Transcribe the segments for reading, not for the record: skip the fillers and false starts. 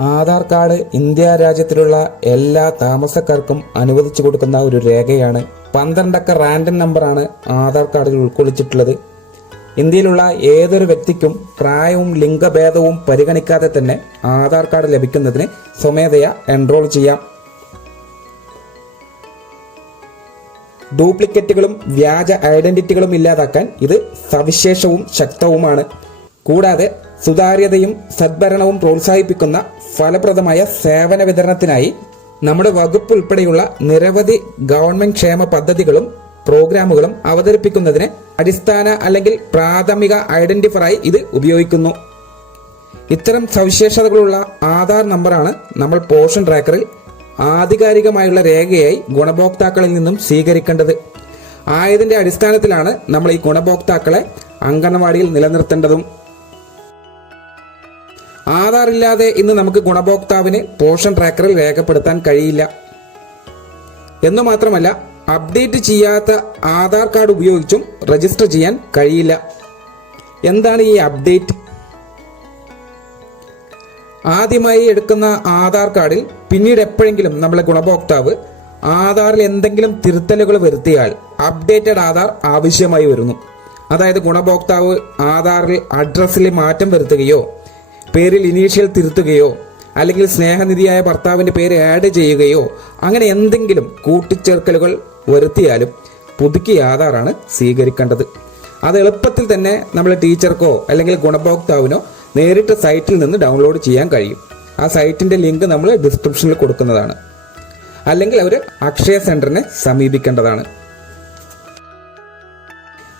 Aadhaar card India രാജ്യത്തിലുള്ള എല്ലാ താമസക്കാർക്കും അനുവദിച്ചു കൊടുക്കുന്ന ഒരു രേഖയാണ്. 12 അക്ക റാൻഡം നമ്പറാണ് ആധാർ കാർഡിൽ ഉൾക്കൊള്ളിച്ചിട്ടുള്ളത്. ഇന്ത്യയിലുള്ള ഏതൊരു വ്യക്തിക്കും പ്രായവും ലിംഗഭേദവും പരിഗണിക്കാതെ തന്നെ ആധാർ കാർഡ് ലഭിക്കുന്നതിന് സ്വമേധയാ എൻറോൾ ചെയ്യാം. ഡ്യൂപ്ലിക്കേറ്റുകളും വ്യാജ ഐഡന്റിറ്റികളും ഇല്ലാതാക്കാൻ ഇത് സവിശേഷവും ശക്തവുമാണ്. കൂടാതെ സുതാര്യതയും സദ്ഭരണവും പ്രോത്സാഹിപ്പിക്കുന്ന ഫലപ്രദമായ സേവന വിതരണത്തിനായി നമ്മുടെ വകുപ്പ് ഉൾപ്പെടെയുള്ള നിരവധി ഗവൺമെന്റ് ക്ഷേമ പദ്ധതികളും പ്രോഗ്രാമുകളും അവതരിപ്പിക്കുന്നതിന് അടിസ്ഥാന അല്ലെങ്കിൽ പ്രാഥമിക ഐഡന്റിഫയറായി ഇത് ഉപയോഗിക്കുന്നു. ഇത്തരം സവിശേഷതകളുള്ള ആധാർ നമ്പറാണ് നമ്മൾ പോഷൻ ട്രാക്കറിൽ ആധികാരികമായുള്ള രേഖയായി ഗുണഭോക്താക്കളിൽ നിന്നും സ്വീകരിക്കേണ്ടത്. ആയതിന്റെ അടിസ്ഥാനത്തിലാണ് നമ്മൾ ഈ ഗുണഭോക്താക്കളെ അംഗൻവാടിയിൽ നിലനിർത്തേണ്ടതും. ആധാർ ഇല്ലാതെ ഇന്ന് നമുക്ക് ഗുണഭോക്താവിന് പോഷൻ ട്രാക്കറിൽ രേഖപ്പെടുത്താൻ കഴിയില്ല. എന്നു മാത്രമല്ല, അപ്ഡേറ്റ് ചെയ്യാത്ത ആധാർ കാർഡ് ഉപയോഗിച്ചും രജിസ്റ്റർ ചെയ്യാൻ കഴിയില്ല. എന്താണ് ഈ അപ്ഡേറ്റ്? ആദ്യമായി എടുക്കുന്ന ആധാർ കാർഡിൽ പിന്നീട് എപ്പോഴെങ്കിലും നമ്മളെ ഗുണഭോക്താവ് ആധാറിൽ എന്തെങ്കിലും തിരുത്തലുകൾ വരുത്തിയാൽ അപ്ഡേറ്റഡ് ആധാർ ആവശ്യമായി വരുന്നു. അതായത് ഗുണഭോക്താവ് ആധാറിൽ അഡ്രസ്സിൽ മാറ്റം വരുത്തുകയോ പേരിൽ ഇനീഷ്യൽ തിരുത്തുകയോ അല്ലെങ്കിൽ സ്നേഹനിധിയായ ഭർത്താവിന്റെ പേര് ആഡ് ചെയ്യുകയോ അങ്ങനെ എന്തെങ്കിലും കൂട്ടിച്ചേർക്കലുകൾ വരുത്തിയാലും പുതുക്കിയ ആധാറാണ് സ്വീകരിക്കേണ്ടത്. അത് എളുപ്പത്തിൽ തന്നെ നമ്മൾ ടീച്ചർക്കോ അല്ലെങ്കിൽ ഗുണഭോക്താവിനോ നേരിട്ട് സൈറ്റിൽ നിന്ന് ഡൗൺലോഡ് ചെയ്യാൻ കഴിയും. ആ സൈറ്റിന്റെ ലിങ്ക് നമ്മൾ ഡിസ്ക്രിപ്ഷനിൽ കൊടുക്കുന്നതാണ്. അല്ലെങ്കിൽ അവർ അക്ഷയ സെന്ററിനെ സമീപിക്കേണ്ടതാണ്.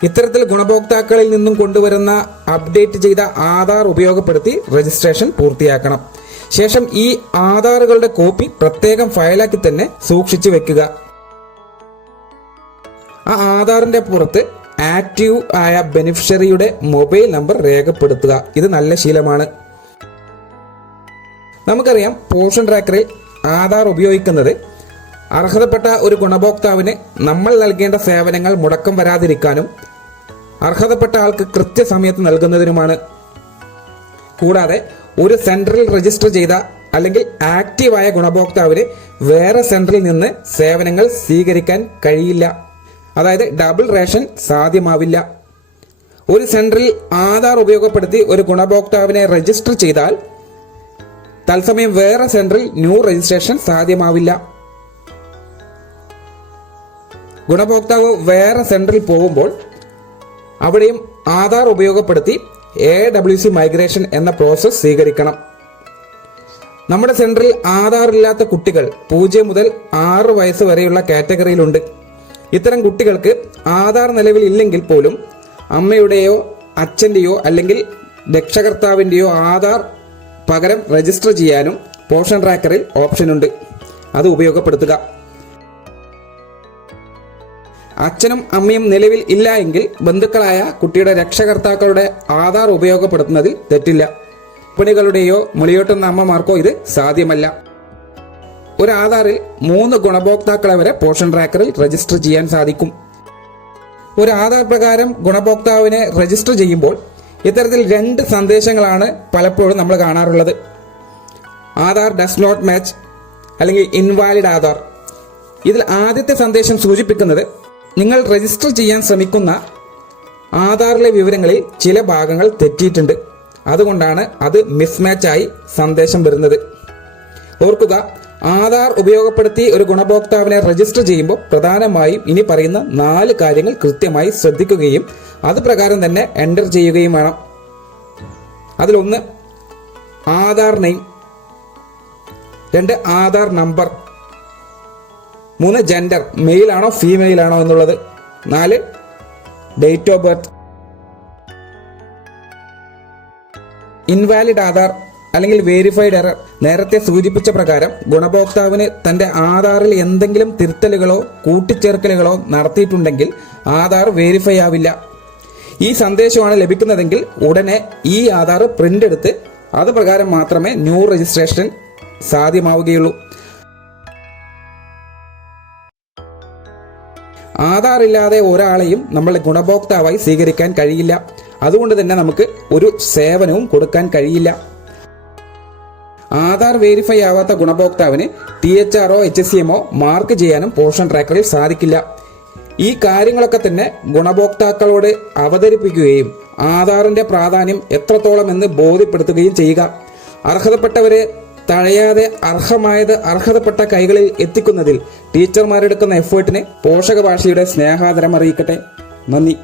ഇത്തരത്തിൽ ഗുണഭോക്താക്കളിൽ നിന്നും കൊണ്ടുവരുന്ന അപ്ഡേറ്റ് ചെയ്ത ആധാർ ഉപയോഗപ്പെടുത്തി രജിസ്ട്രേഷൻ പൂർത്തിയാക്കണം. ശേഷം ഈ ആധാറുകളുടെ കോപ്പി പ്രത്യേകം ഫയലാക്കി തന്നെ സൂക്ഷിച്ചു വെക്കുക. ആ ആധാറിന്റെ പുറത്ത് ആക്റ്റീവ് ആയ ബെനിഫിഷ്യറിയുടെ മൊബൈൽ നമ്പർ രേഖപ്പെടുത്തുക. ഇത് നല്ല ശീലമാണ്. നമുക്കറിയാം, പോഷൻ ട്രാക്കറിൽ ആധാർ ഉപയോഗിക്കുന്നത് അർഹതപ്പെട്ട ഒരു ഗുണഭോക്താവിന് നമ്മൾ നൽകേണ്ട സേവനങ്ങൾ മുടക്കം വരാതിരിക്കാനും അർഹതപ്പെട്ട ആൾക്ക് കൃത്യസമയത്ത് നൽകുന്നതിനുമാണ്. കൂടാതെ ഒരു സെന്ററിൽ രജിസ്റ്റർ ചെയ്ത അല്ലെങ്കിൽ ആക്റ്റീവായ ഗുണഭോക്താവിന് വേറെ സെന്ററിൽ നിന്ന് സേവനങ്ങൾ സ്വീകരിക്കാൻ കഴിയില്ല. അതായത് ഡബിൾ റേഷൻ സാധ്യമാവില്ല. ഒരു സെന്ററിൽ ആധാർ ഉപയോഗപ്പെടുത്തി ഒരു ഗുണഭോക്താവിനെ രജിസ്റ്റർ ചെയ്താൽ തത്സമയം വേറെ സെന്ററിൽ ന്യൂ രജിസ്ട്രേഷൻ സാധ്യമാവില്ല. ഗുണഭോക്താവ് വേറെ സെന്ററിൽ പോകുമ്പോൾ അവിടെയും ആധാർ ഉപയോഗപ്പെടുത്തി AWC മൈഗ്രേഷൻ എന്ന പ്രോസസ് സ്വീകരിക്കണം. നമ്മുടെ സെന്ററിൽ ആധാർ ഇല്ലാത്ത കുട്ടികൾ 0 മുതൽ 6 വയസ്സ് വരെയുള്ള കാറ്റഗറിയിലുണ്ട്. ഇത്തരം കുട്ടികൾക്ക് ആധാർ നിലവിൽ ഇല്ലെങ്കിൽ പോലും അമ്മയുടെയോ അച്ഛന്റെയോ അല്ലെങ്കിൽ രക്ഷകർത്താവിന്റെയോ ആധാർ പകരം രജിസ്റ്റർ ചെയ്യാനും പോഷൻ ട്രാക്കറിൽ ഓപ്ഷനുണ്ട്. അത് ഉപയോഗപ്പെടുത്തുക. അച്ഛനും അമ്മയും നിലവിൽ ഇല്ല എങ്കിൽ ബന്ധുക്കളായ കുട്ടിയുടെ രക്ഷകർത്താക്കളുടെ ആധാർ ഉപയോഗപ്പെടുത്തുന്നതിൽ തെറ്റില്ല. ഗർഭിണികളുടെയോ മുലയൂട്ടുന്ന അമ്മമാർക്കോ ഇത് സാധ്യമല്ല. ഒരു ആധാറിൽ 3 ഗുണഭോക്താക്കളെ വരെ പോഷൻ ട്രാക്കറിൽ രജിസ്റ്റർ ചെയ്യാൻ സാധിക്കും. ഒരു ആധാർ പ്രകാരം ഗുണഭോക്താവിനെ രജിസ്റ്റർ ചെയ്യുമ്പോൾ ഇത്തരത്തിൽ 2 സന്ദേശങ്ങളാണ് പലപ്പോഴും നമ്മൾ കാണാറുള്ളത്. ആധാർ ഡസ് നോട്ട് മാച്ച് അല്ലെങ്കിൽ ഇൻവാലിഡ് ആധാർ. ഇതിൽ ആദ്യത്തെ സന്ദേശം സൂചിപ്പിക്കുന്നത് നിങ്ങൾ രജിസ്റ്റർ ചെയ്യാൻ ശ്രമിക്കുന്ന ആധാറിലെ വിവരങ്ങളിൽ ചില ഭാഗങ്ങൾ തെറ്റിയിട്ടുണ്ട്, അതുകൊണ്ടാണ് അത് മിസ്മാച്ചായി സന്ദേശം വരുന്നത്. ഓർക്കുക, ആധാർ ഉപയോഗപ്പെടുത്തി ഒരു ഗുണഭോക്താവിനെ രജിസ്റ്റർ ചെയ്യുമ്പോൾ പ്രധാനമായും ഇനി പറയുന്ന 4 കാര്യങ്ങൾ കൃത്യമായി ശ്രദ്ധിക്കുകയും അത് പ്രകാരം തന്നെ എൻ്റർ ചെയ്യുകയും വേണം. അതിലൊന്ന് Aadhaar name, 2 Aadhaar number, 3 gender, male ആണോ ഫീമെയിൽ ആണോ എന്നുള്ളത്, 4 date of birth. Invalid Aadhaar അല്ലെങ്കിൽ വേരിഫൈഡ് എറർ. നേരത്തെ സൂചിപ്പിച്ച പ്രകാരം ഗുണഭോക്താവിന് തന്റെ ആധാറിൽ എന്തെങ്കിലും തിരുത്തലുകളോ കൂട്ടിച്ചേർക്കലുകളോ നടത്തിയിട്ടുണ്ടെങ്കിൽ ആധാർ വേരിഫൈ ആവില്ല. ഈ സന്ദേശമാണ് ലഭിക്കുന്നതെങ്കിൽ ഉടനെ ഈ ആധാർ പ്രിന്റ് എടുത്ത് അത് പ്രകാരം മാത്രമേ ന്യൂ രജിസ്ട്രേഷൻ സാധ്യമാവുകയുള്ളൂ. ആധാർ ഇല്ലാതെ ഒരാളെയും നമ്മൾ ഗുണഭോക്താവായി സ്വീകരിക്കാൻ കഴിയില്ല. അതുകൊണ്ട് തന്നെ നമുക്ക് ഒരു സേവനവും കൊടുക്കാൻ കഴിയില്ല. ആധാർ വെരിഫൈ ആവാത്ത ഗുണഭോക്താവിന് THRO HCMO മാർക്ക് ചെയ്യാനും പോഷൻ ട്രാക്കറിൽ സാധിക്കില്ല. ഈ കാര്യങ്ങളൊക്കെ തന്നെ ഗുണഭോക്താക്കളോട് അവതരിപ്പിക്കുകയും ആധാറിന്റെ പ്രാധാന്യം എത്രത്തോളം എന്ന് ബോധ്യപ്പെടുത്തുകയും ചെയ്യുക. അർഹതപ്പെട്ടവരെ തഴയാതെ അർഹമായത് അർഹതപ്പെട്ട കൈകളിൽ എത്തിക്കുന്നതിൽ ടീച്ചർമാരെടുക്കുന്ന എഫേർട്ടിന് പോഷക ഭാഷയുടെ സ്നേഹാദരം അറിയിക്കട്ടെ. നന്ദി.